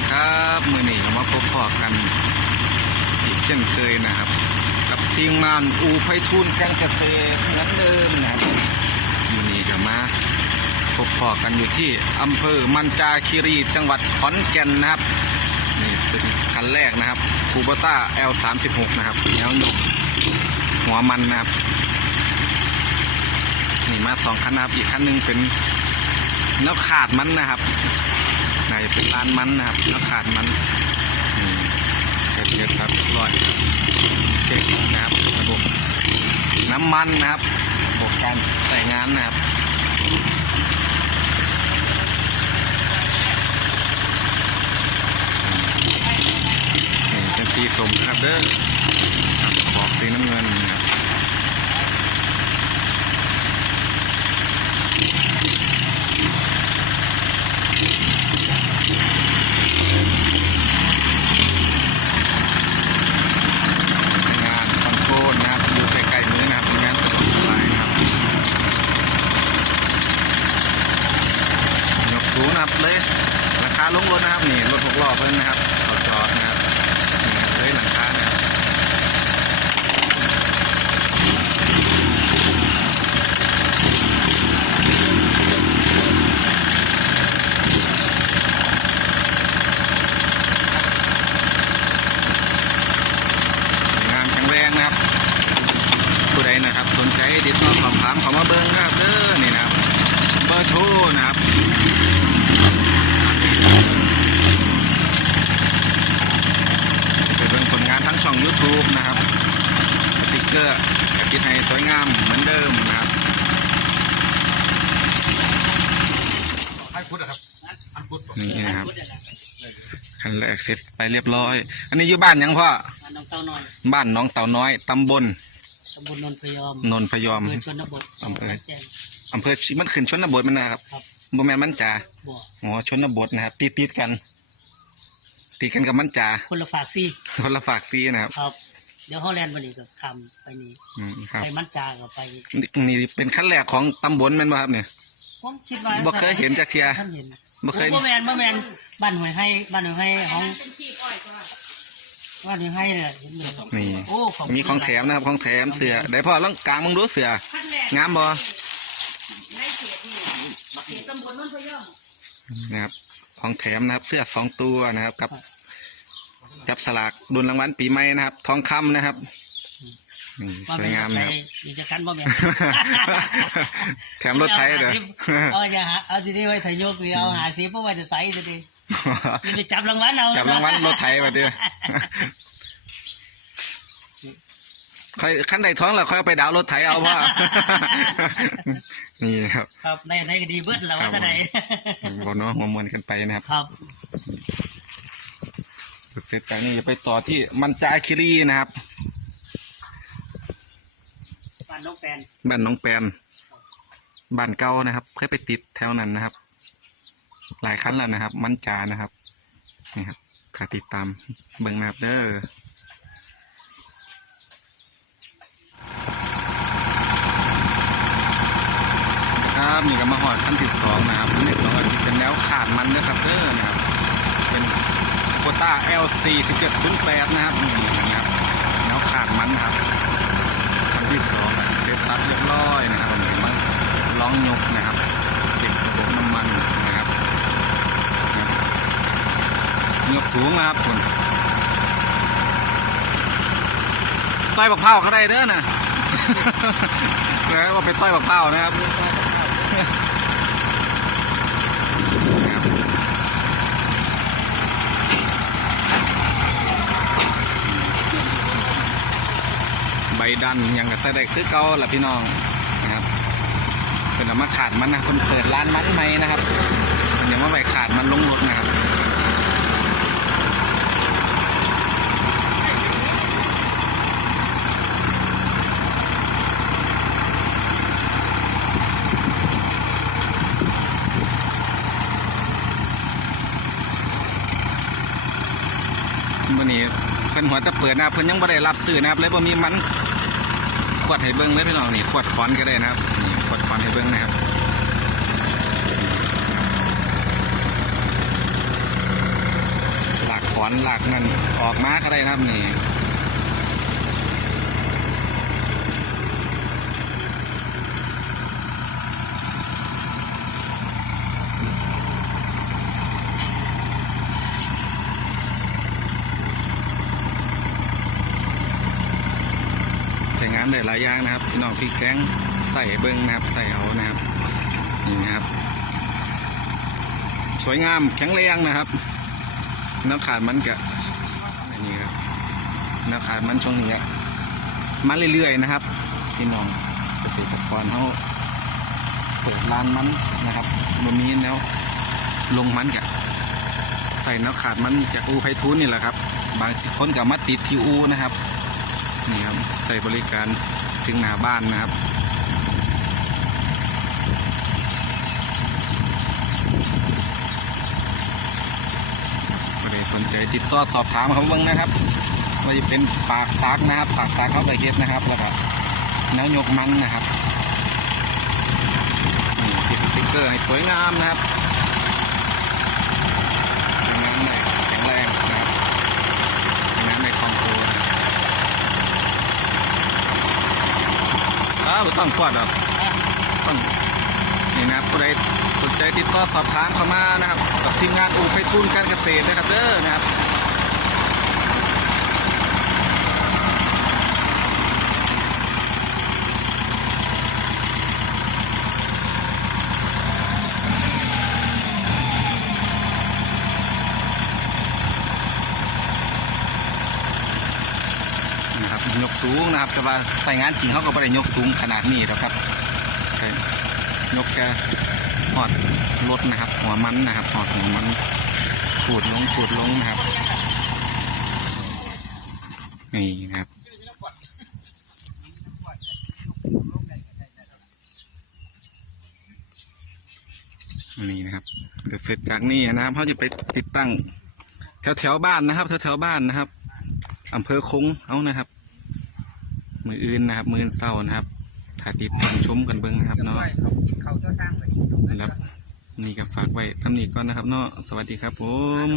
ดีครับมือนี้เรามาพบพอกันอีกเช่นเคยนะครับ กับทีมงานอูไพฑูรย์การเกษตรเหมือนเดิมนะครับมือนี้ก็มาพบพอกันอยู่ที่อำเภอมันจาคีรีจังหวัดขอนแก่นนะครับนี่เป็นคันแรกนะครับคูโบต้า L36 นะครับแนวหยกหัวมันนะครับนี่มาสองคันนะครับอีกคันหนึงเป็นแนวขาดมันนะครับ ในเป็นร้านมันนะครับแล้วขาดมันอืมเรียบเรียบครับรอยเช็คนะครับระบบน้ำมันนะครับระบบการใส่งานนะครับนี่เป็นสีสมครับเด้อครับบอกสีน้ำเงินนะครับ งานคอนโทรลนะครับอยู่ใกล้ๆมือนะครับเป็นงานสะดวกสบายนะครับยกสูง นะครับเลยราคาลงรถนะครับนี่รถหกล้อเพิ่นนะครับเขาจอดนะครับนี่เลยหลังคาครับงานแข็งแรงนะครับผู้ใดนะครับสนใจติดต่อสอบถามเขามาเบิ้งนะครับเด้อนี่นะครับเบอร์โทรนะครับ ไปเบิ่งผลงานทั้งช่อง YouTube นะครับสติ๊กเกอร์กระติดให้สวยงามเหมือนเดิมนะครับให้พุทธนะครับอันพุทธนี่นะครับคันแรกเสร็จไปเรียบร้อย อันนี้อยู่บ้านยังพ่อบ้านน้องเต้าน้อยบ้านน้องเต่าน้อยตำบลตำบลนนพยอมนนพยอมอำเภอชนบทอำเภอแจ้งอำเภอชิมันขึ้นชนบทมันนะครับครั บบ่แม่นมันจ่าบ่ออ๋อชนบทนะครับติดติดๆกัน ติดกันกับมันจ่าคนละฝากซี่คนละฝากตีนะครับ ครับ เดี๋ยวฮอลแลนด์วันนี้ก็คำไปนี่อืมครับไปมันจาก็ไปนี่นี่เป็นขั้นแรกของตำบลแม่นบ่ครับเนี่ย ผมคิดว่าบ่เคยเห็นจักเที่ยท่านเห็นบ่เคยโอ้บ่แมนบ่แมนบ้านหวยให้บ้านหวยให้ของบ้านหวยให้เนี่ยเห็นเลยนี่ โอ้ของมีของแถมนะครับ ของแถมเสือได้พ่อลองกลางมึงดูเสืองามบ่ นะครับ ของแถมนะครับ เสื้อสองตัวนะครับกับจับสลากดุลรางวัลปีใหม่นะครับ ทองคำนะครับนี่บ่สแม่วยนงามใครนะครับดีจะกันบ่แม่นแถมรถไทยเด้อเอาอย่าหาเอาสิได้ไว้ถ่ายยกเอาหาสิเพราะว่าจะไถสิดิจะไปจับรางวัลเอาจับรางวัลรถไถมาเด้อ ค่อยขั้นใดท้องแล้วค่อยเอาไปดาวน์รถไถเอาว่า นี่ครับ ครับได้ได้ก็ดีเบิดแล้วว่าจะได้บนน้องหัวมวนกันไปนะครับ ครับ เสร็จจากนี้จะไปต่อที่มันจาคิรีนะครับ บ้านน้องแปนบ้านน้องแปนบ้านเก่านะครับเคยไปติดแถวนั้นนะครับ หลายครั้งแล้วนะครับ มันจานะครับนี่ครับขาติดตามเบิ่งนะครับเด้อ ครับนี่ก็มาหอดขั้นที่สองนะครับขั้นที่สองก็จะเป็นแนวขาดมันเด้อครับเด้อนะครับ เป็นโคต้า L4 1708นะครับนี่นะครับแนวขาดมันนะครับขั้นที่สองเสร็จสับเรียบร้อยนะครับผมเห็นมันล้องยกนะครับเก็บระบบน้ำมันนะครับยกสูงนะครับคุณต้อยบักเผาเขาได้เด้อนะแล้วว่าไปต้อยบักเผานะครับ ใบดันยังกับแสดงคือเก่าแหละพี่น้องนะครับเป็นเอามาขาดมันนะคนเปิดร้านมันไหมนะครับอย่ามาใบขาดมันลงรถนะครับ วันนี้เป็นหัวจะเปิดนะครับเพิ่นยังไม่ได้รับซื้อนะครับเลยบ่มีมันขวดให้เบิ้งเลยพี่น้องนี่ขวดคอนก็ได้นะครับนี่ขวดคอนให้เบิ้งนะครับหลักขอนหลักมันออกมาก็ได้นะครับนี่ ได้หลายอย่างนะครับพี่น้องพี่แกงใส่เบิ้งนะครับใส่เอานะครับนี่นะครับ สวยงามแข็งแรงนะครับเนื้อขาดมันกะอันนี้ครับเนื้อขาดมันช่วงนี้อะมันเรื่อยๆนะครับ พี่น้องเกษตรกรเขาเปิดร้านมันนะครับมันมีแล้วลงมันกะใส่เนื้อขาดมันจากอูไพทูนนี่แหละครับ บางคนกับมาติดที่อูนะครับ นี่ครับใส่บริการถึงหน้าบ้านนะครับก็เลยสนใจติดต่อสอบถามเขาเบ้างนะครับว่าจะเป็นปากตักนะครับ ปากตักเขาไปเก็บนะครับ แล้วก็แนวยกมันนะครับนี่ติดสติ๊กเกอร์ให้สวยงามนะครับทำงานได้แข็งแรงนะครับทำงานได้คล่องตัวนะครับ อ้าวไม่ต้องขวดหรอกต้องนี่นะครับผู้ใดสนใจติดต่อสอบถามเข้ามานะครับ กับทีมงานอู่ไพฑูรย์การเกษตรนะครับเด้อนะครับ นะครับยก สูงนะครับ แต่ว่าใส่งานจริงเขาก็ไม่ได้ยกสูงขนาดนี้หรอกครับยกแค่หอดรถนะครับ หัวมันนะครับหอดหัวมันขูดลงขูดลงนะครับนี่นะครับนี่นะครับเดี๋ยวเสร็จจากนี้นะครับเขาจะไปติดตั้ง แถวแถวบ้านนะครับ แถวแถวบ้านนะครับอำเภอคงเอานะครับ มืออื่นนะครับ มืออื่นเศร้านะครับถ้าติดตามชมกันเบิ้งนะครับเนาะเขากินเขาเจ้าสร้างไปนะครับนี่ก็ฝากไว้ทำนี้ก่อนนะครับเนาะสวัสดีครับผม